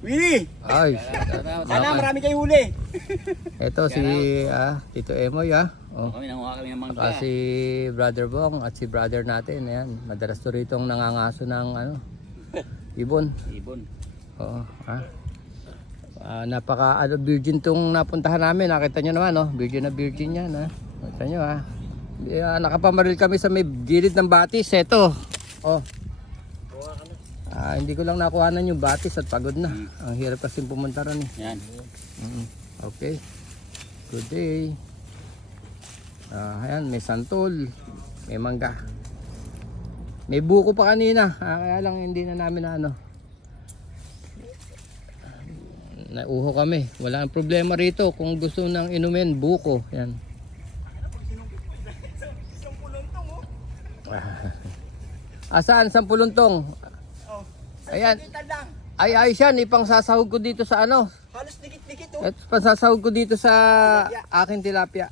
Willie! Ay, Sana marami kayo huli. ito si Tito Emoy Oh. Kami nanguha kami ng mangga. Saka si Brother Bong at si brother natin. Ayan, madalas to rito ang nangangaso ng ibon. Ibon. Oo, napaka virgin tong napuntahan namin. Nakita nyo naman, virgin na virgin yan. Nakita nyo nakapamaril kami sa may gilid ng batis. Eto. Hindi ko lang nakuhanan yung batis at pagod na. Ang hirap kasi pumunta ron eh. Yan. Okay. Good day. Ayan, may santol. May mangga. May buko pa kanina. Kaya lang hindi na namin nauho kami. Wala ang problema rito. Kung gusto nang inumin, buko. Yan. Saan? Sampuluntong? Ayan. Ay yan. Ipang sasahog ko dito sa Halos dikit-dikit At pansasahog ko dito sa aking tilapia.